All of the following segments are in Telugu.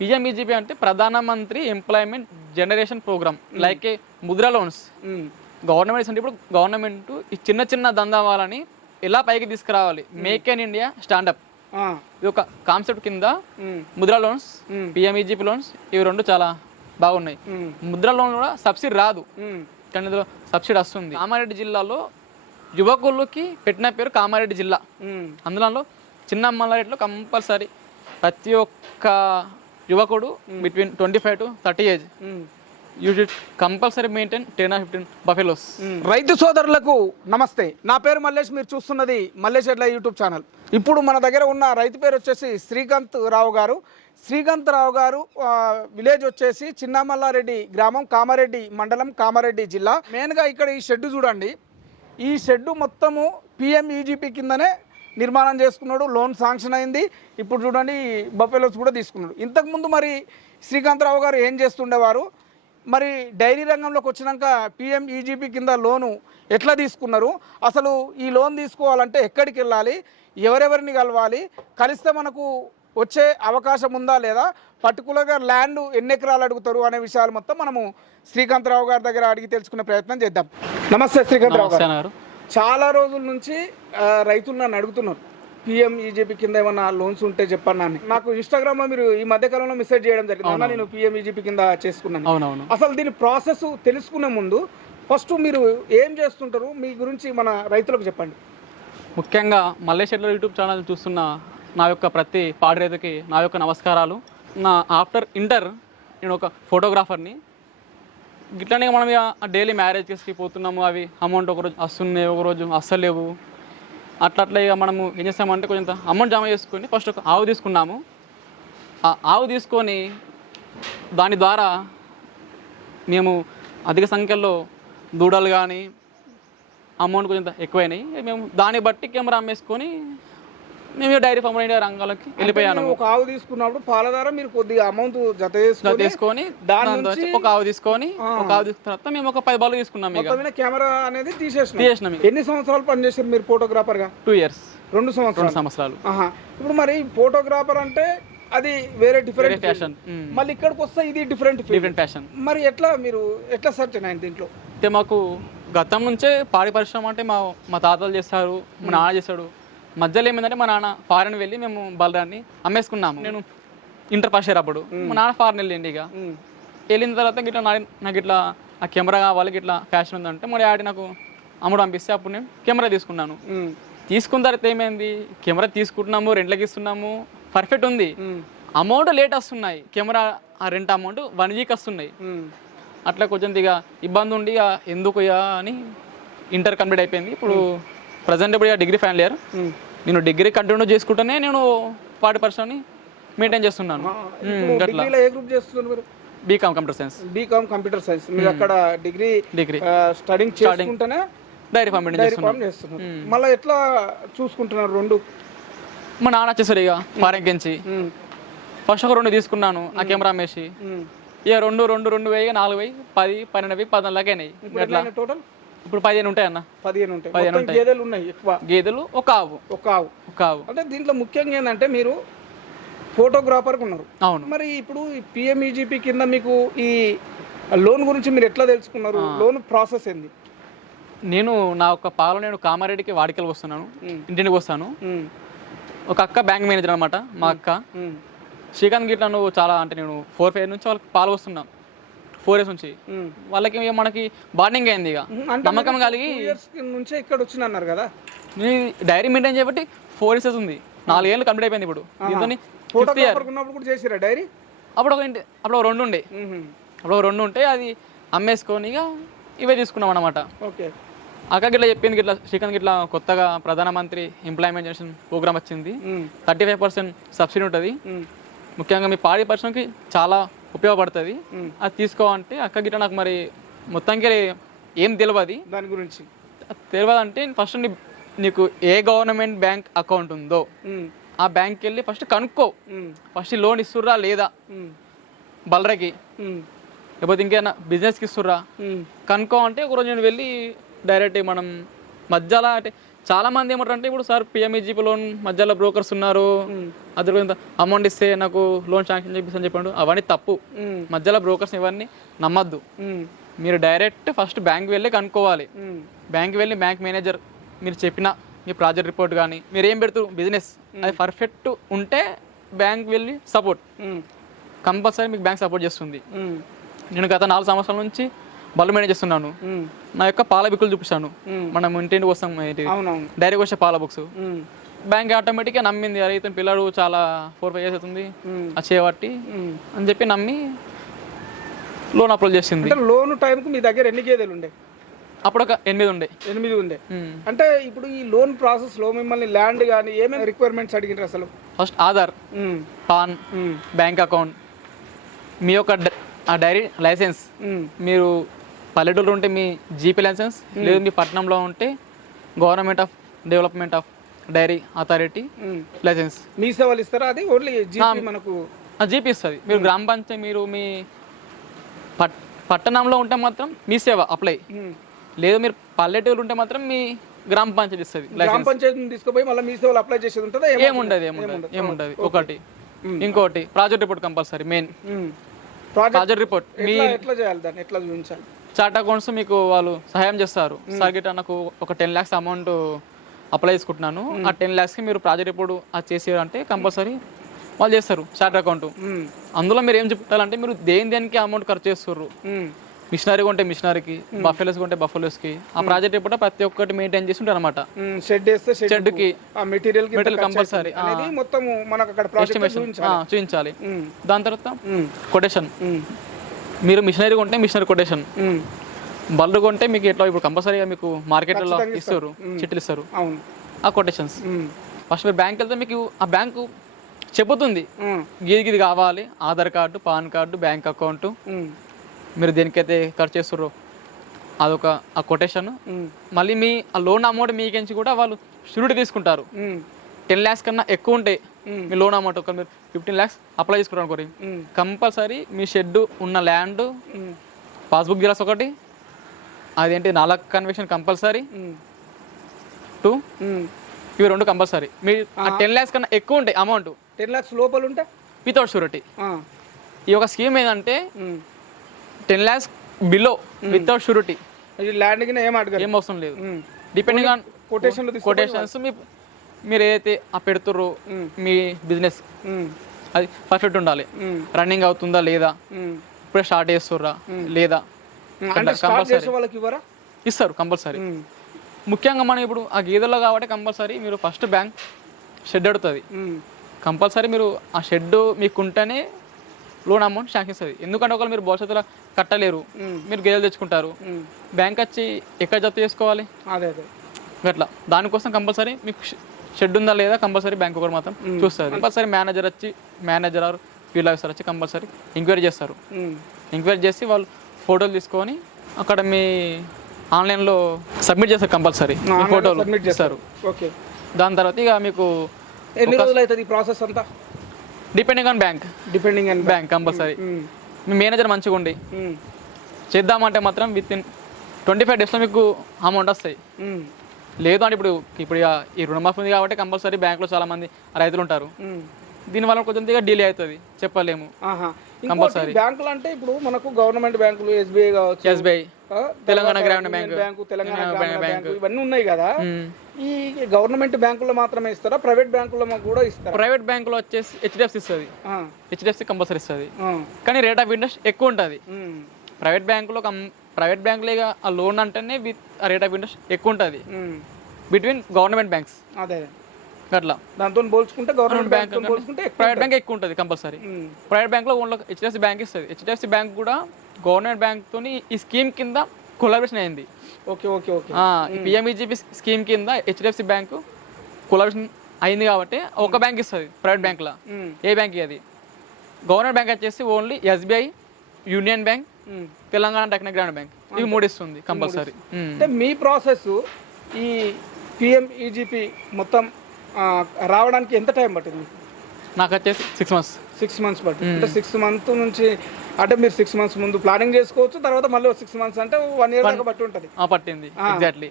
పిఎంఈజీపీ అంటే Pradhan Mantri employment generation programme like a Mudra loans. Government అంటే ఇప్పుడు గవర్నమెంట్ ఈ చిన్న చిన్న దందా వాళ్ళని ఎలా పైకి తీసుకురావాలి? మేక్ ఇన్ ఇండియా స్టాండప్ ఇది ఒక కాన్సెప్ట్ కింద ముద్ర లోన్స్ పిఎంఈజీపీ లోన్స్ ఇవి రెండు చాలా బాగున్నాయి. ముద్ర లోన్ కూడా సబ్సిడీ రాదు. కానీ ఇందులో సబ్సిడీ వస్తుంది. కామారెడ్డి జిల్లాలో యువకులకి పెట్టిన పేరు కామారెడ్డి జిల్లా. అందులో చిన్న మల్లారెడ్డిలో కంపల్సరీ ప్రతి ఒక్క యువకుడు between twenty five to thirty age. You should compulsory maintain ten or fifteen buffaloes రైతు సోదరులకు నమస్తే. నా పేరు మల్లేష్. మీరు చూస్తున్నది మల్లేష్ ఎడ్ల యూట్యూబ్ ఛానల్. ఇప్పుడు మన దగ్గర ఉన్న రైతు పేరు వచ్చేసి శ్రీకాంత్ రావు గారు. శ్రీకాంత్ రావు గారు విలేజ్ వచ్చేసి చిన్నమల్లారెడ్డి గ్రామం కామారెడ్డి మండలం కామారెడ్డి జిల్లా. మెయిన్గా ఇక్కడ ఈ షెడ్ చూడండి. ఈ షెడ్ మొత్తము పిఎంఈజీపీ కిందనే నిర్మాణం చేసుకున్నాడు లోన్ శాంక్షన్ అయింది. ఇప్పుడు చూడండి బఫెలోస్ కూడా తీసుకున్నాడు. ఇంతకుముందు మరి శ్రీకాంతరావు గారు ఏం చేస్తుండేవారు? మరి డైరీ రంగంలోకి వచ్చినాక పిఎం ఈజీపీ కింద లోను ఎట్లా తీసుకున్నారు? అసలు ఈ లోన్ తీసుకోవాలంటే ఎక్కడికి వెళ్ళాలి? ఎవరెవరిని కలవాలి? కలిస్తే మనకు వచ్చే అవకాశం ఉందా లేదా? పర్టికులర్గా ల్యాండ్ ఎన్ని ఎకరాలు అడుగుతారు అనే విషయాలు మొత్తం మనము శ్రీకాంతరావు గారి దగ్గర అడిగి తెలుసుకునే ప్రయత్నం చేద్దాం. నమస్తే శ్రీకాంతరావు గారు. చాలా రోజుల నుంచి రైతులు నన్ను అడుగుతున్నారు. పిఎం ఈజీపీ కింద ఏమన్నా లోన్స్ ఉంటే చెప్పండి అని. నాకు ఇన్స్టాగ్రామ్లో మీరు ఈ మధ్య కాలంలో మెసేజ్ చేయడం జరిగింది. అన్న నేను పిఎం ఈజీపీ కింద చేసుకున్నాను. అవునవును. అసలు దీని ప్రాసెస్ తెలుసుకునే ముందు ఫస్ట్ మీరు ఏం చేస్తుంటారు? మీ గురించి మన రైతులకు చెప్పండి. ముఖ్యంగా మల్లేష్ ఎడ్ల యూట్యూబ్ ఛానల్ చూస్తున్న నా యొక్క ప్రతి పాడి రైతుకి నా యొక్క నమస్కారాలు. నా ఆఫ్టర్ ఇంటర్ నేను ఒక ఫోటోగ్రాఫర్ని ఇట్లానే మనం ఇక డైలీ మ్యారేజ్కి పోతున్నాము అవి అమౌంట్ ఒకరోజు వస్తున్నాయి ఒకరోజు అస్సలు లేవు. అట్లా అట్లా ఇక మనము ఏం చేస్తామంటే కొంచెం అమౌంట్ జమ చేసుకుని ఫస్ట్ ఒక ఆవు తీసుకున్నాము. ఆ ఆవు తీసుకొని దాని ద్వారా మేము అధిక సంఖ్యలో దూడలు కానీ అమౌంట్ కొంచెం ఎక్కువైనాయి. మేము దాన్ని బట్టి కెమెరా అమ్మేసుకొని మేము డైరీ ఫార్మ్ రంగాలకి వెళ్ళిపోయాను. ఒక ఆవు తీసుకున్నప్పుడు పాల ద్వారా మీరు కొద్దిగా అమౌంట్ జత తీసుకొని దాని ఒక ఆవు తీసుకొని ఒక ఆవు తీసుకున్న తర్వాత మేము ఒక పది బాలు తీసుకున్నాం కెమెరా అనేది తీసేసిన. తీసేసినాం ఎన్ని సంవత్సరాలు పనిచేశారు మీరు ఫోటోగ్రాఫర్గా? టూ ఇయర్స్ రెండు సంవత్సరాలు. సంవత్సరాలు. ఇప్పుడు మరి ఫోటోగ్రాఫర్ అంటే అది వేరే డిఫరెంట్ ఫ్యాషన్ మళ్ళీ ఇక్కడికి వస్తే ఇది డిఫరెంట్ డిఫరెంట్ ఫ్యాషన్ మరి ఎట్లా మీరు ఎట్లా సెర్చ్ అయిన దీంట్లో? అయితే మాకు గతం నుంచే పాడి పరిశ్రమ అంటే మా మా తాతలు చేస్తారు మా నాన్న చేస్తాడు. మధ్యలో ఏమైందంటే మా నాన్న ఫారెన్ వెళ్ళి మేము బలరాన్ని అమ్మేసుకున్నాము. నేను ఇంటర్ పాస్ అయ్యారు అప్పుడు మా నాన్న ఫారెన్ వెళ్ళిండి ఇక. వెళ్ళిన తర్వాత గిట్లా నాకు ఇట్లా ఆ కెమెరా కావాలి ఇట్లా ఫ్యాషన్ ఉందంటే మా డాడీ నాకు అమ్ముడు పంపిస్తే అప్పుడు నేను కెమెరా తీసుకున్నాను. తీసుకున్న తర్వాత ఏమైంది? కెమెరా తీసుకుంటున్నాము రెంట్లకి ఇస్తున్నాము పర్ఫెక్ట్ ఉంది. అమౌంట్ లేట్ వస్తున్నాయి. కెమెరా ఆ రెంట్ అమౌంట్ వన్ వీక్ వస్తున్నాయి. అట్లా కొంచెం ఇక ఇబ్బంది ఉండి ఇక ఎందుకు ఇక అని ఇంటర్ కంప్లీట్ అయిపోయింది. ఇప్పుడు ప్రజెంట్ ఇప్పుడు డిగ్రీ ఫైనల్ ఇయర్. నేను డిగ్రీ కంటిన్యూ చేసుకుంటూనే నేను పాటి పర్సన్ని మెయింటైన్ చేస్తున్నాను. అట్లా ఏ గ్రూప్ చేస్తున్నారు మీరు? BCom computer science BCom computer science మీరు అక్కడ డిగ్రీ డిగ్రీ. స్టడింగ్ చేసుకుంటేనే డైరీ ఫార్మ్ డైరీ ఫార్మ్ చేస్తున్నారు. మళ్ళీ ఎట్లా చూసుకుంటున్నారు రెండు? మా నాన్న వచ్చేసరి ఇక ఉమ్, ఫస్ట్ ఒక రెండు తీసుకున్నాను ఆ కెమెరా ఉమ్. ఇక రెండు రెండు రెండు వెయ్యి నాలుగు వెయ్యి పది పన్నెండు వెయ్యి పద్నాలుగు అయినాయి. టోటల్ ఇప్పుడు పదిహేను ఉంటాయి అన్న. పదిహేను ఉంటాయి. పదిహేను గేదెలు ఉన్నాయి ఎక్కువ. గేదెలు ఒక ఆవు. ఒక ఆవు. ఒక ఆవు. అంటే దీంట్లో ముఖ్యంగా ఏంటంటే మీరు ఫోటోగ్రాఫర్గా ఉన్నారు. అవును. మరి ఇప్పుడు పిఎంఈజీపీ కింద మీకు ఈ లోన్ గురించి మీరు ఎట్లా తెలుసుకున్నారు? లోన్ ప్రాసెస్ ఏంది? నేను నా ఒక పాలు నేను కామారెడ్డికి వాడికలు వస్తున్నాను. ఇంటికి వస్తాను. ఒక అక్క బ్యాంక్ మేనేజర్ అనమాట మా అక్క. శ్రీకాంత్ గిట్లా నువ్వు చాలా అంటే నేను ఫోర్ ఫైవ్ నుంచి వాళ్ళకి పాలు వస్తున్నాను ఫోర్ ఇయర్స్ నుంచి. వాళ్ళకి ఇక మనకి బాండింగ్ అయింది ఇక. నమ్మకం కలిగి ఇయర్స్ నుంచే ఇక్కడ వచ్చిన అన్నారు కదా? నేను డైరీ మెయింటైన్ చేయబట్టి ఫోర్ ఇయర్స్ ఉంది నాలుగేళ్ళు కంప్లీట్ అయిపోయింది ఇప్పుడు. దీంతో ఫిఫ్త్ ఇయర్ ఫోటోగ్రాఫర్ ఉన్నప్పుడు కూడా చేసిరా డైరీ? అప్పుడు ఒక ఇంటి అప్పుడు ఒక రెండు ఉండే. అప్పుడు ఒక రెండు ఉంటే అది అమ్మేసుకొని ఇక ఇవే తీసుకున్నాం అనమాట ఓకే. అక్క గిట్లా చెప్పింది గిట్లా శ్రీకాంత్ గిట్లా కొత్తగా ప్రధానమంత్రి ఎంప్లాయ్మెంట్ జనరేషన్ ప్రోగ్రామ్ వచ్చింది. థర్టీ ఫైవ్ పర్సెంట్ సబ్సిడీ ఉంటుంది. ముఖ్యంగా మీ పాడి పరిశ్రమకి చాలా ఉపయోగపడుతుంది. అది తీసుకోవాలంటే అక్క గిట్ల నాకు మరి మొత్తానికి ఏం తెలియదు దాని గురించి. తెలియదు అంటే ఫస్ట్ నీకు ఏ గవర్నమెంట్ బ్యాంక్ అకౌంట్ ఉందో ఆ బ్యాంక్కి వెళ్ళి ఫస్ట్ కనుక్కో. ఫస్ట్ లోన్ ఇస్తుర్రా లేదా? బలరకి. లేకపోతే ఇంకేమైనా బిజినెస్కి ఇస్తుర్రా? కనుక్కో అంటే ఒకరోజు నేను వెళ్ళి డైరెక్ట్ మనం మధ్యలో అంటే చాలా మంది ఏమంటారంటే ఇప్పుడు సార్ పిఎంఈజీపీ లోన్ మధ్యలో బ్రోకర్స్ ఉన్నారు. అది అమౌంట్ ఇస్తే నాకు లోన్ శాంక్షన్ చేపిస్తా అని చెప్పాడు. అవన్నీ తప్పు. మధ్యలో బ్రోకర్స్ ఇవన్నీ నమ్మద్దు. మీరు డైరెక్ట్ ఫస్ట్ బ్యాంక్ వెళ్ళి కనుక్కోవాలి. బ్యాంక్ వెళ్ళి బ్యాంక్ మేనేజర్ మీరు చెప్పిన మీ ప్రాజెక్ట్ రిపోర్ట్ కానీ మీరు ఏం పెడుతూ బిజినెస్ అది పర్ఫెక్ట్ ఉంటే బ్యాంక్ వెళ్ళి సపోర్ట్ కంపల్సరీ మీకు బ్యాంక్ సపోర్ట్ చేస్తుంది. నేను గత నాలుగు సంవత్సరాల నుంచి బల్లు మేనేజ్ చేస్తున్నాను? నా యొక్క పాల బిక్కులు చూపిస్తాను. మనం ఇంటింటి అవునవును. డైరీకి వచ్చే పాల బుక్స్. బ్యాంక్ ఆటోమేటిక్గా నమ్మింది. అరే ఇతను పిల్లడు చాలా ఫోర్ ఫైవ్ ఇయర్స్ అవుతుంది. ఉమ్. అని చెప్పి నమ్మి లోన్ అప్రూవ్ చేసింది. లోన్ టైంకి మీ దగ్గర ఎన్ని గేదెలు ఉండే? అప్పుడు ఒక ఎనిమిది ఉండే. ఎనిమిది ఉండే. అంటే ఇప్పుడు ఈ లోన్ ప్రాసెస్లో మిమ్మల్ని ల్యాండ్ కానీ ఏమేమి రిక్వైర్మెంట్స్ అడిగినారు అసలు? First Aadhaar PAN bank account. మీ యొక్క డైరీ లైసెన్స్. మీరు పల్లెటూరు ఉంటే మీ జీపీ లైసెన్స్ లేదు మీ పట్టణంలో ఉంటే government of development of dairy authority. Licence. మీ సేవలు ఇస్తారా? అది ఓన్లీ జీపీ మనకు జీపీ ఇస్తుంది. మీరు గ్రామ పంచాయతీ మీరు మీ పట్ పట్టణంలో ఉంటే మాత్రం మీ సేవ అప్లై. లేదు మీరు పల్లెటూరు ఉంటే మాత్రం మీ గ్రామ పంచాయతీ ఇస్తుంది గ్రామ పంచాయతీని తీసుకుపోయి మళ్ళీ మీ సేవలు అప్లై చేసేది ఉంటుందా? ఏమో? ఏముండదు ఏముండదు ఏముండదు. ఒకటి. ఇంకోటి project report compulsory main. Project report. ఎట్లా చేయాలి దాన్ని? ఎట్లా చూపించాలి? చార్ట్ అకౌంట్స్ మీకు వాళ్ళు సహాయం చేస్తారు. సార్ గిట్ట నాకు ఒక టెన్ ల్యాక్స్ అమౌంట్ అప్లై చేసుకుంటున్నాను. ఆ టెన్ ల్యాక్స్కి మీరు ప్రాజెక్ట్ రిపోర్ట్ అది చేసారంటే కంపల్సరీ వాళ్ళు చేస్తారు చార్ట్ అకౌంట్. అందులో మీరు ఏం చెప్తారంటే మీరు దేని దేనికి అమౌంట్ ఖర్చు చేస్తుర్రు? ఉమ్, మిషనరీ కొంటే మిషనరీకి బఫెలోస్ కొంటే బఫెలోస్కి ఆ ప్రాజెక్ట్ రిపోర్ట్ ప్రతి ఒక్కటి మెయింటైన్ చేసి ఉంటారు అనమాట షెడ్ వేస్తే షెడ్ ఆ మెటీరియల్కి మెటీరియల్ కంపల్సరీ అనేది మొత్తం మనకు అక్కడ చూపించాలి. దాని తర్వాత కొటేషన్. మీరు మిషనరీ కొంటే మిషనరీ కొటేషన్. బల్లు కొంటే మీకు ఎట్లా ఇప్పుడు కంపల్సరీగా మీకు మార్కెట్లో ఇస్తారు చిట్లు ఇస్తారు. ఆ కొటేషన్స్. ఫస్ట్ మీరు బ్యాంక్ వెళ్తే మీకు ఆ బ్యాంకు చెబుతుంది. గీది గీది కావాలి. Aadhaar card PAN card bank account. మీరు దేనికైతే ఖర్చు చేస్తారో అదొక ఆ కొటేషన్. మళ్ళీ మీ ఆ లోన్ అమౌంట్ మీకెంచి కూడా వాళ్ళు షూరిటీ తీసుకుంటారు. టెన్ ల్యాక్స్ కన్నా ఎక్కువ ఉంటాయి. మీ లోన్ అమౌంట్ ఒక మీరు ఫిఫ్టీన్ ల్యాక్స్ అప్లై అనుకోరి ఉమ్, కంపల్సరీ మీ షెడ్ ఉన్న ల్యాండ్ పాస్బుక్ జిరాక్స్ ఒకటి అదేంటి నాలుగు కన్వెక్షన్ కంపల్సరీ టూ. ఇవి రెండు కంపల్సరీ. మీ టెన్ ల్యాక్స్ కన్నా ఎక్కువ ఉంటాయి అమౌంట్ టెన్ లాక్స్ లోపల ఉంటే? వితౌట్ షూరిటీ ఈ యొక్క స్కీమ్ ఏంటంటే. Ten lakhs below without surety ఈ ల్యాండ్ కింద ఏం అడగాలి ఏం అవసరం లేదు. డిపెండింగ్ ఆన్ కొటేషన్లు తీసుకో కొటేషన్స్ మీ మీరు ఏదైతే ఆ పెడుతుర్రో. మీ బిజినెస్ అది పర్ఫెక్ట్ ఉండాలి. రన్నింగ్ అవుతుందా లేదా. ఇప్పుడే స్టార్ట్ చేస్తుర్రా? లేదా? ఇస్తారు కంపల్సరీ. ముఖ్యంగా మనం ఇప్పుడు ఆ గీదల్లో కాబట్టి కంపల్సరీ మీరు ఫస్ట్ బ్యాంక్ షెడ్ అడుగుతుంది. కంపల్సరీ మీరు ఆ షెడ్ మీకు ఉంటేనే లోన్ అమౌంట్ శాంక్షన్ ఇస్తుంది ఎందుకంటే ఒకవేళ మీరు భవిష్యత్తులో కట్టలేరు మీరు గేదెలు తెచ్చుకుంటారు. బ్యాంక్ వచ్చి ఎక్కడ జప్తు చేసుకోవాలి? అదే అదే. అట్లా దానికోసం కంపల్సరీ మీకు షెడ్ ఉందా లేదా కంపల్సరీ బ్యాంక్ ఒకటి మాత్రం చూస్తుంది కంపల్సరీ మేనేజర్ వచ్చి మేనేజర్ ఆర్ ఫీల్డ్ ఆఫీసర్ వచ్చి కంపల్సరీ ఎంక్వైరీ చేస్తారు. ఎంక్వైరీ చేసి వాళ్ళు ఫోటోలు తీసుకొని అక్కడ మీ ఆన్లైన్లో సబ్మిట్ చేస్తారు కంపల్సరీ. ఫోటోలు submit ఇస్తారు. ఓకే. దాని తర్వాత ఇక మీకు ఎన్ని రోజులు అవుతుంది ఈ ప్రాసెస్ అంతా? Depending on bank. Depending and bank compulsory. Me manager మంచిగా ఉండి చేద్దామంటే మాత్రం విత్ ఇన్ ట్వంటీ ఫైవ్ డేస్లో మీకు అమౌంట్ వస్తాయి. లేదు అంటే ఇప్పుడు ఇప్పుడు ఈ రుణమాఫీ ఉంది కాబట్టి కంపల్సరీ బ్యాంక్లో చాలా మంది రైతులు ఉంటారు దీనివల్ల కొంచెం డిలే అవుతుంది చెప్పలేము. ఇంకోటి బ్యాంకులు అంటే ఇప్పుడు మనకు గవర్నమెంట్ బ్యాంకులు ఎస్బీఐ కావచ్చు ఎస్బీఐ తెలంగాణ గ్రామీణ బ్యాంకు. బ్యాంకు తెలంగాణ గ్రామీణ బ్యాంకు. ఇవన్నీ ఉన్నాయి కదా. ఈ గవర్నమెంట్ బ్యాంకుల్లో మాత్రమే ఇస్తారా? ప్రైవేట్ బ్యాంకుల్లో కూడా ఇస్తారా? ప్రైవేట్ బ్యాంకులో వచ్చేసి హెచ్డిఎఫ్సి ఇస్తుంది. హెచ్డిఎఫ్సి కంపల్సరీ ఇస్తుంది. కానీ రేట్ ఆఫ్ ఇంట్రెస్ట్ ఎక్కువ ఉంటుంది. ప్రైవేట్ బ్యాంకులో ప్రైవేట్ బ్యాంకులో ఆ లోన్ అంటేనే విత్ రేట్ ఆఫ్ ఇంట్రెస్ట్ ఎక్కువ ఉంటుంది. Between government banks. అదే. అట్లా. దాంతో పోల్చుకుంటే గవర్నమెంట్ బ్యాంక్ పోల్చుకుంటే. ప్రైవేట్ బ్యాంక్ ఎక్కువ ఉంటుంది కంపల్సరీ. ప్రైవేట్ బ్యాంక్లో ఓన్లో హెచ్డిఎఫ్సి బ్యాంక్ ఇస్తుంది. హెచ్డిఎఫ్సి బ్యాంక్ కూడా గవర్నమెంట్ బ్యాంక్తో ఈ స్కీమ్ కింద కొలాబరేషన్ అయింది. Okay okay okay. PMEGP scheme కింద హెచ్డిఎఫ్సి బ్యాంకు కొలాబరేషన్ అయింది కాబట్టి ఒక బ్యాంక్ ఇస్తుంది ప్రైవేట్ బ్యాంక్లో. ఏ బ్యాంక్ అది గవర్నమెంట్ బ్యాంక్ వచ్చేసి only SBI Union bank. Telangana technique Grameena bank ఇవి మూడు ఇస్తుంది కంపల్సరీ. అంటే మీ ప్రాసెస్ ఈ పిఎంఈజీపీ మొత్తం ఆ, రావడానికి ఎంత టైం పట్టింది? నాకు వచ్చేసి సిక్స్ మంత్స్ సిక్స్ మంత్స్ పడుతుంది అంటే సిక్స్ మంత్ నుంచి అంటే మీరు సిక్స్ మంత్స్ ముందు ప్లానింగ్ చేసుకోవచ్చు తర్వాత మళ్ళీ సిక్స్ మంత్స్ అంటే వన్ ఇయర్ దాకా బట్టి ఉంటుంది. పట్టింది. ఎగ్జాక్ట్లీ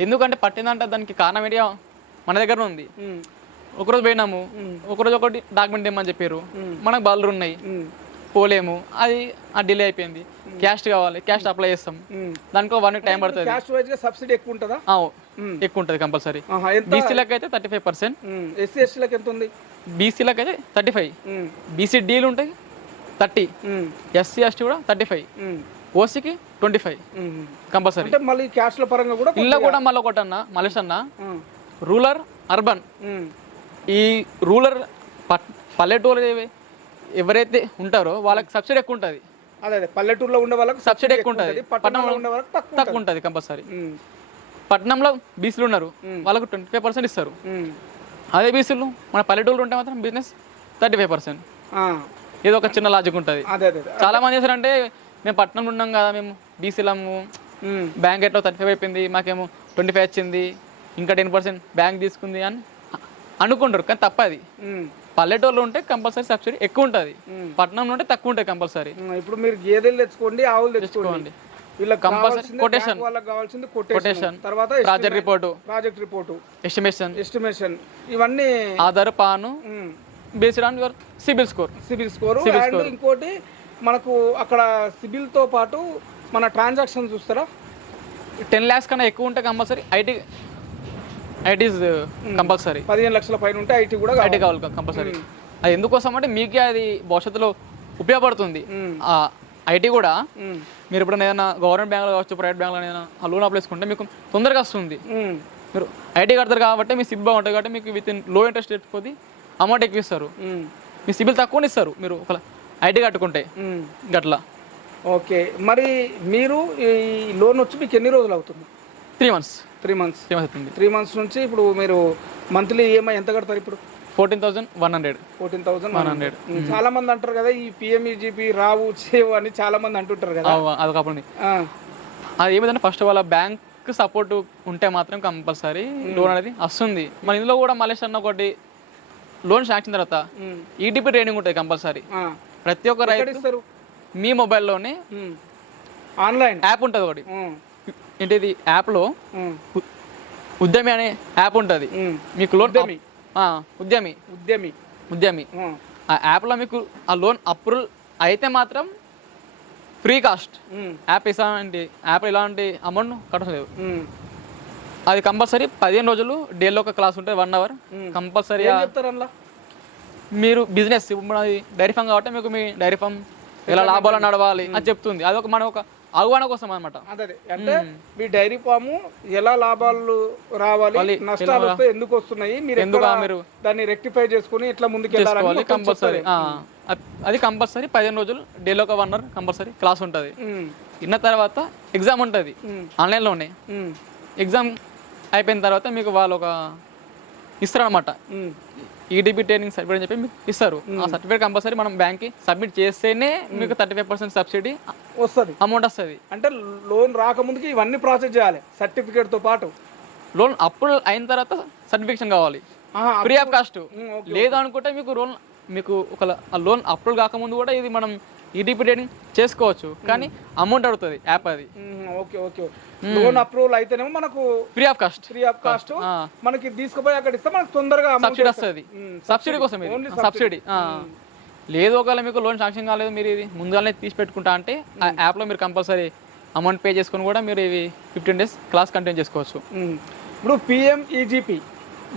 ఎందుకంటే పట్టిందంటే దానికి కారణం ఏంటి మన దగ్గర ఉంది. ఒకరోజు పోయినాము. ఒకరోజు ఒకటి డాక్యుమెంట్ ఇమ్మని చెప్పారు? మనకు బాలు ఉన్నాయి. పోలేము. అది ఆ డిలే అయిపోయింది. క్యాష్ కావాలి. క్యాష్ అప్లై చేస్తాం. దానికి వన్ టైం పడుతుంది. క్యాస్ట్ వైజ్గా సబ్సిడీ ఎక్కువ ఉంటుందా ఎక్కువ ఉంటుంది కంపల్సరీ బీసీలకు అయితే థర్టీ ఫైవ్ పర్సెంట్ ఎస్సీ ఎస్టీలకు ఎంత ఉంది? బీసీలకు అయితే థర్టీ ఫైవ్ బీసీ డీలు ఉంటాయి థర్టీ ఎస్సీ ఎస్టీ కూడా థర్టీ ఫైవ్ ఓసీకి ట్వంటీ ఫైవ్. కంపల్సరీ అంటే మళ్ళీ క్యాస్ట్ల పరంగా కూడా ఇళ్ళ కూడా మళ్ళీ ఒకటి అన్న మలేష్ అన్న రూరల్ అర్బన్ ఈ రూరల్ పల్లెటూరు ఏవి- ఎవరైతే ఉంటారో వాళ్ళకి సబ్సిడీ ఎక్కువ ఉంటుంది. అదే పల్లెటూరులో ఉండే వాళ్ళకి సబ్సిడీ ఎక్కువ ఉంటుంది. పట్టణంలో ఉండే వాళ్ళకి తక్కువ ఉంటుంది. కంపల్సరీ. పట్టణంలో బీసీలు ఉన్నారు. వాళ్ళకు ట్వంటీ ఫైవ్ పర్సెంట్ ఇస్తారు. అదే బీసీలు మన పల్లెటూరు ఉంటే మాత్రం బిజినెస్ థర్టీ ఫైవ్ పర్సెంట్. ఏదో ఒక చిన్న లాజిక్ ఉంటుంది. చాలా మంది చేశారంటే మేము పట్టణంలో ఉన్నాం కదా మేము బీసీలము. బ్యాంక్ ఎట్లా థర్టీ ఫైవ్ అయిపోయింది మాకేమో ట్వంటీ ఫైవ్ వచ్చింది ఇంకా టెన్ పర్సెంట్ బ్యాంక్ తీసుకుంది అని అనుకుంటారు కానీ తప్పది. పల్లెటూరులో ఉంటే కంపల్సరీ సబ్సిడీ ఎక్కువ ఉంటుంది. పట్టణంలో ఉంటే తక్కువ ఉంటుంది కంపల్సరీ ఇప్పుడు మీరు గేదెలు తెచ్చుకోండి ఆవులు తెచ్చుకోండి. తెచ్చుకోండి. వీళ్ళకి కావాల్సింది. కొటేషన్ తర్వాత project report project report estimation estimation ఇవన్నీ Aadhaar PAN based on your CIBIL score CIBIL score. And ఇంకోటి మనకు అక్కడ సిబిల్తో పాటు మన ట్రాన్సాక్షన్ చూస్తారా? టెన్ ల్యాక్స్ కన్నా ఎక్కువ ఉంటే కంపల్సరీ ఐటీ ఐటీస్ కంపల్సరీ పదిహేను లక్షల పైన ఉంటే ఐటీ కూడా. ఐటీ కావాలి. కంపల్సరీ అది ఎందుకోసం అంటే మీకే అది భవిష్యత్తులో ఉపయోగపడుతుంది. ఆ ఐటీ కూడా మీరు ఎప్పుడైనా ఏదైనా గవర్నమెంట్ బ్యాంక్లో కావచ్చు ప్రైవేట్ బ్యాంక్లో ఏదైనా ఆ లోన్ అప్లై చేసుకుంటే మీకు తొందరగా వస్తుంది. మీరు ఐటీ కడతారు కాబట్టి మీ సిబిల్ బాగుంటుంది కాబట్టి మీకు విత్ ఇన్లో ఇంట్రెస్ట్ రేట్ కొద్ది అమౌంట్ ఎక్కువ ఇస్తారు. మీ సిబిల్ తక్కువ ఇస్తారు మీరు ఒక ఐటీ కట్టుకుంటే. గట్లా. ఓకే మరి మీరు ఈ లోన్ వచ్చి మీకు ఎన్ని రోజులు అవుతుంది? Three months three months. Three months అవుతుంది. త్రీ మంత్స్ నుంచి ఇప్పుడు మీరు మంత్లీ ఈఎంఐ ఎంత కడతారు ఇప్పుడు? Fourteen thousand one hundred. Fourteen thousand one hundred. చాలా మంది అంటారు కదా ఈ పిఎంఈజీపీ రావు చేవు అని చాలా మంది అంటుంటారు కదా. అది కాకుండా అది ఏమిటంటే ఫస్ట్ వాళ్ళ బ్యాంక్ సపోర్ట్ ఉంటే మాత్రం కంపల్సరీ లోన్ అనేది వస్తుంది. మన ఇందులో కూడా మలేష్ అన్న ఒకటి లోన్ శాంక్షన్ తర్వాత ఈటీపీ ట్రైనింగ్ ఉంటుంది కంపల్సరీ. ప్రతి ఒక్క రైతు మీ మొబైల్లోనే. ఆన్లైన్. యాప్ ఉంటుంది ఒకటి. ఏంటిది? యాప్లో ఉద్యమి అనే యాప్ ఉంటుంది. మీకు లోన్ ఉద్యమి. ఉద్యమి. ఉద్యమి. ఉద్యమి. ఆ యాప్లో మీకు ఆ లోన్ అప్రూవల్ అయితే మాత్రం ఫ్రీ కాస్ట్. యాప్ ఇలాంటి యాప్ ఇలాంటి అమౌంట్ కట్టడం లేదు. ఉమ్. అది కంపల్సరీ పదిహేను రోజులు డేలో ఒక క్లాస్ ఉంటుంది వన్ అవర్. కంపల్సరీ మీరు బిజినెస్ ఇప్పుడు మనది డైరీ ఫామ్ కాబట్టి మీకు మీ డైరీ ఫామ్ ఎలా లాభాలు నడవాలి అది చెప్తుంది. అది ఒక మన ఒక అవగాహన కోసం అనమాట. అంటే మీ డైరీ ఫాము ఎలా లాభాలు రావాలి నష్టాలు వస్తే ఎందుకు వస్తున్నాయి మీరు దాన్ని రెక్టిఫై చేసుకుని ఇట్లా ముందుకు వెళ్ళాలని చేసుకోవాలి? మొత్తం కంపల్సరీ. అది కంపల్సరీ పదిహేను రోజులు డేలో ఒక వన్ అవర్ కంపల్సరీ క్లాస్ ఉంటుంది. విన్న తర్వాత ఎగ్జామ్ ఉంటుంది. ఆన్లైన్లోనే. ఎగ్జామ్ అయిపోయిన తర్వాత మీకు వాళ్ళు ఒక ఇస్తారనమాట ఈడీపీ ట్రైనింగ్ సర్టిఫికేట్ అని చెప్పి మీకు ఇస్తారు. ఆ సర్టిఫికేట్ కంపల్సరీ మనం బ్యాంక్కి సబ్మిట్ చేస్తేనే మీకు థర్టీ ఫైవ్ పర్సెంట్ సబ్సిడీ వస్తుంది. అమౌంట్ వస్తుంది. అంటే లోన్ రాకముందుకి ఇవన్నీ ప్రాసెస్ చేయాలి సర్టిఫికేట్తో పాటు. లోన్ అప్రూవల్ అయిన తర్వాత సర్టిఫికేషన్ కావాలి. Free of cost um, okay. లేదు అనుకుంటే మీకు లోన్ మీకు ఒక లోన్ అప్రూవల్ కాకముందు కూడా ఇది మనం ఈడీపీ ట్రేడింగ్ చేసుకోవచ్చు. కానీ అమౌంట్ అడుగుతుంది యాప్ అది. ఓకే ఓకే లోన్ అప్రూవల్ అయితేనేమో మనకు free of cost free of cost మనకి తీసుకుపోయి అక్కడ ఇస్తే మనకు తొందరగా సబ్సిడీ వస్తుంది. సబ్సిడీ కోసం ఇది. సబ్సిడీ లేదు ఒకవేళ మీకు లోన్ శాంక్షన్ కాలేదు మీరు ఇది ముందుగానే తీసి పెట్టుకుంటా అంటే ఆ యాప్లో మీరు కంపల్సరీ అమౌంట్ పే చేసుకుని కూడా మీరు ఇవి ఫిఫ్టీన్ డేస్ క్లాస్ కంటిన్యూ చేసుకోవచ్చు. ఇప్పుడు పిఎంఈజీపీ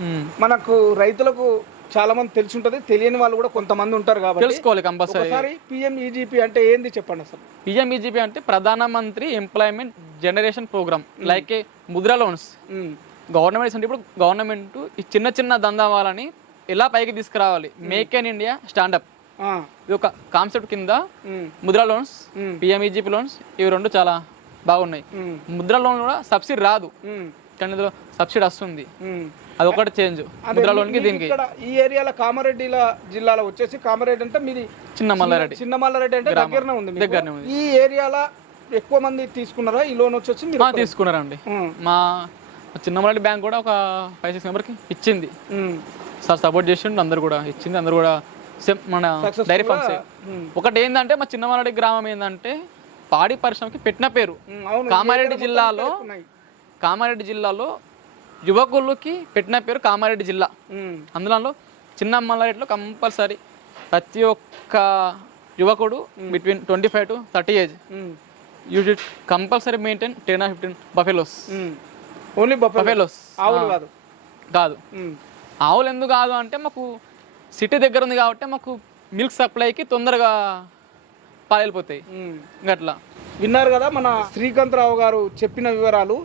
మ్మ్. మనకు రైతులకు చాలా మంది తెలిసి ఉంటది తెలియని వాళ్ళు కూడా కొంతమంది ఉంటారు కాబట్టి తెలుసుకోవాలి కంపల్సరీ. పిఎంఈజీపీ అంటే ఏంది చెప్పండి అసలు? పిఎంఈజీపీ అంటే ప్రధానమంత్రి employment generation programme like a Mudra loans. Government అంటే ఇప్పుడు గవర్నమెంట్ ఈ చిన్న చిన్న దందా వాళ్ళని ఎలా పైకి తీసుకురావాలి? Make in India stand up. ఇది ఒక కాన్సెప్ట్ కింద ముద్రా లోన్స్. పిఎంఈజీపీ లోన్స్ ఇవి రెండు చాలా బాగున్నాయి. ముద్రా లోన్ కూడా సబ్సిడీ రాదు. ఇందులో సబ్సిడీ వస్తుంది ఉమ్. అది ఒకటి చేంజ్ ముద్రా లోన్కి దీనికి ఈ ఏరియాలో కామారెడ్డిల జిల్లాలో వచ్చేసి కామారెడ్డి అంటే మీది చిన్న మల్లారెడ్డి చిన్న మల్లారెడ్డి అంటే దగ్గరనే ఉంది. దగ్గరనే ఉంది. ఈ ఏరియాలో ఎక్కువ మంది తీసుకున్నారా ఈ లోన్ వచ్చేసి మీరు తీసుకున్నారండి మా చిన్నమల్లారెడ్డి బ్యాంక్ కూడా ఒక ఫైవ్ సిక్స్ మెంబర్కి ఇచ్చింది. సార్ సపోర్ట్ చేసిండు అందరు కూడా ఇచ్చింది అందరు కూడా సేమ్ మన డైరీ ఫార్మ్స్. ఒకటి ఏంటంటే మా చిన్నమారెడ్డి గ్రామం ఏంటంటే పాడి పరిశ్రమకి పెట్టిన పేరు కామారెడ్డి జిల్లాలో. కామారెడ్డి జిల్లాలో యువకులకి పెట్టిన పేరు కామారెడ్డి జిల్లా. అందులో చిన్న మల్లారెడ్డిలో కంపల్సరీ ప్రతి ఒక్క యువకుడు between twenty five to thirty age you should compulsory maintain ten or fifteen buffaloes. Only buffalo buffaloes ఆవులు కాదు. కాదు. ఆవులు ఎందుకు కాదు అంటే మాకు సిటీ దగ్గర ఉంది కాబట్టి మాకు మిల్క్ సప్లైకి తొందరగా పాలు వెళ్ళిపోతాయి ఉమ్. గట్లా విన్నారు కదా మన శ్రీకాంత్ రావు గారు చెప్పిన వివరాలు.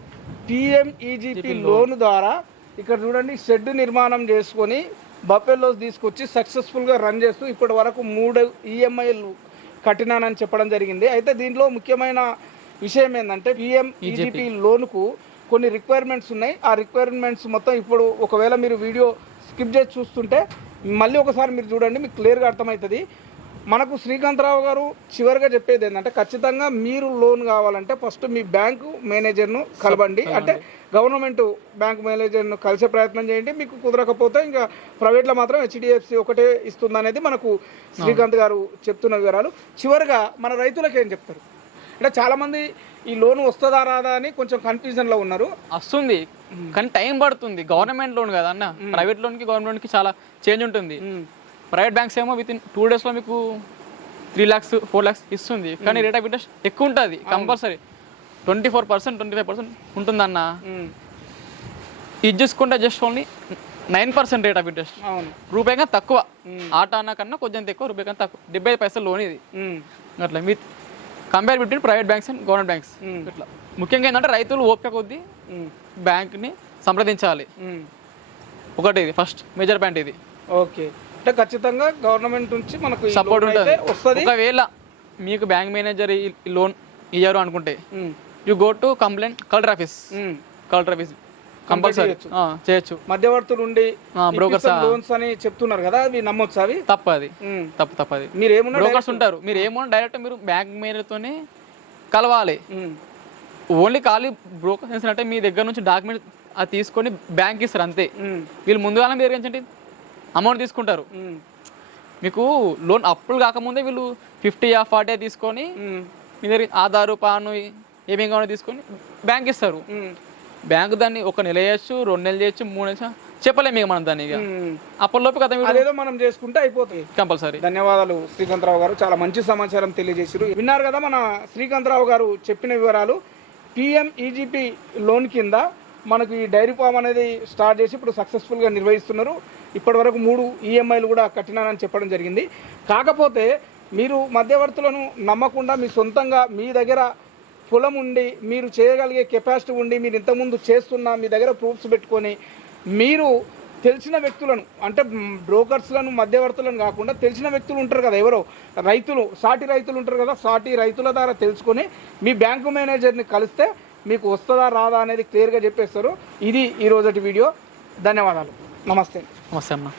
పిఎంఈజీపీ లోన్ ద్వారా ఇక్కడ చూడండి షెడ్ నిర్మాణం చేసుకొని బఫెల్లోస్ తీసుకొచ్చి సక్సెస్ఫుల్గా రన్ చేస్తూ ఇప్పటి వరకు మూడు ఈఎంఐలు కట్టినానని చెప్పడం జరిగింది. అయితే దీంట్లో ముఖ్యమైన విషయం ఏంటంటే పిఎంఈజీపీ లోన్కు కొన్ని రిక్వైర్మెంట్స్ ఉన్నాయి. ఆ రిక్వైర్మెంట్స్ మొత్తం ఇప్పుడు ఒకవేళ మీరు వీడియో స్కిప్ చేసి చూస్తుంటే మళ్ళీ ఒకసారి మీరు చూడండి మీకు క్లియర్గా అర్థమవుతుంది. మనకు శ్రీకాంతరావు గారు చివరిగా చెప్పేది ఏంటంటే ఖచ్చితంగా మీరు లోన్ కావాలంటే ఫస్ట్ మీ బ్యాంకు మేనేజర్ను కలవండి. అంటే గవర్నమెంట్ బ్యాంక్ మేనేజర్ను కలిసే ప్రయత్నం చేయండి. మీకు కుదరకపోతే ఇంకా ప్రైవేట్లో మాత్రం హెచ్డిఎఫ్సి ఒకటే ఇస్తుంది అనేది మనకు శ్రీకాంత్ గారు చెప్తున్న వివరాలు. చివరిగా మన రైతులకు ఏం చెప్తారు? అంటే చాలామంది ఈ లోన్ వస్తుందా రాదా అని కొంచెం కన్ఫ్యూజన్లో ఉన్నారు. వస్తుంది. కానీ టైం పడుతుంది. గవర్నమెంట్ లోన్ కదా అన్న? ప్రైవేట్ లోన్కి గవర్నమెంట్ లోన్కి చాలా చేంజ్ ఉంటుంది. ప్రైవేట్ బ్యాంక్స్ ఏమో విత్ ఇన్ టూ డేస్లో మీకు త్రీ ల్యాక్స్ ఫోర్ ల్యాక్స్ ఇస్తుంది. కానీ రేట్ ఆఫ్ ఇంట్రెస్ట్ ఎక్కువ ఉంటుంది. Compulsory. Twenty four percent twenty five percent ఉంటుందన్న ఇది చూసుకుంటే just only nine percent rate of interest రూపాయి కన్నా తక్కువ. ఆట అన్న కన్నా కొంచెం ఎక్కువ రూపాయి కన్నా తక్కువ. డెబ్బై ఐదు పైసలు లోన్ ఇది. ఉమ్, అట్లా with compare between private banks and government banks Hmm. ఇట్లా. ముఖ్యంగా ఏంటంటే రైతులు ఓపిక కొద్దీ ఉమ్, బ్యాంక్ని సంప్రదించాలి. ఒకటి ఇది ఫస్ట్ మేజర్ పాయింట్ ఇది. ఓకే అంటే ఖచ్చితంగా గవర్నమెంట్ నుంచి మనకు సపోర్ట్ ఉంటుంది. వస్తుంది. ఒకవేళ మీకు బ్యాంక్ మేనేజర్ లోన్ ఇయ్యారు అనుకుంటే you go to complaint collector office collector office compulsory చేయొచ్చు. మధ్యవర్తులు ఉండి బ్రోకర్స్ లోన్స్ అని చెప్తున్నారు కదా అవి నమ్మొచ్చు అవి? తప్పు అది ఉమ్. తప్పు తప్పు అది మీరు ఏమున్నా బ్రోకర్స్ ఉంటారు. మీరు ఏమో డైరెక్ట్ మీరు బ్యాంక్ మేనేజర్తోనే కలవాలి. ఓన్లీ ఖాళీ బ్రోకర్స్ అంటే మీ దగ్గర నుంచి డాక్యుమెంట్ అది తీసుకొని బ్యాంక్ ఇస్తారు అంతే. వీళ్ళు ముందుగానే మీ దగ్గర ఏంటంటే అమౌంట్ తీసుకుంటారు. మీకు లోన్ అప్పులు కాకముందే వీళ్ళు ఫిఫ్టీ ఆ ఫార్టీ తీసుకొని మీ దగ్గర ఆధారు పాను ఏమేం కావాలో తీసుకొని బ్యాంక్ ఇస్తారు. బ్యాంక్ దాన్ని ఒక నెల చేయొచ్చు రెండు నెలలు చేయొచ్చు మూడు నెలలు చెప్పలేము ఇక మనం దాన్ని ఇక. అప్పటిలోపు కదా అదేదో మనం చేసుకుంటే అయిపోతుంది కంపల్సరీ. ధన్యవాదాలు శ్రీకాంతరావు గారు. చాలా మంచి సమాచారం తెలియజేశారు విన్నారు కదా మన శ్రీకాంతరావు గారు చెప్పిన వివరాలు. పిఎం ఈజీపీ లోన్ కింద మనకు ఈ డైరీ ఫామ్ అనేది స్టార్ట్ చేసి ఇప్పుడు సక్సెస్ఫుల్గా నిర్వహిస్తున్నారు. ఇప్పటి వరకు మూడు ఈఎంఐలు కూడా కట్టినానని చెప్పడం జరిగింది. కాకపోతే మీరు మధ్యవర్తులను నమ్మకుండా మీ సొంతంగా మీ దగ్గర పొలం ఉండి మీరు చేయగలిగే కెపాసిటీ ఉండి మీరు ఇంతకుముందు చేస్తున్న మీ దగ్గర ప్రూఫ్స్ పెట్టుకొని మీరు తెలిసిన వ్యక్తులను అంటే బ్రోకర్స్లను మధ్యవర్తులను కాకుండా తెలిసిన వ్యక్తులు ఉంటారు కదా ఎవరో రైతులు సాటి రైతులు ఉంటారు కదా సాటి రైతుల ద్వారా తెలుసుకొని మీ బ్యాంకు మేనేజర్ని కలిస్తే మీకు వస్తుందా రాదా అనేది క్లియర్గా చెప్పేస్తారు. ఇది ఈ వీడియో ధన్యవాదాలు. నమస్తే. నమస్తే అమ్మా.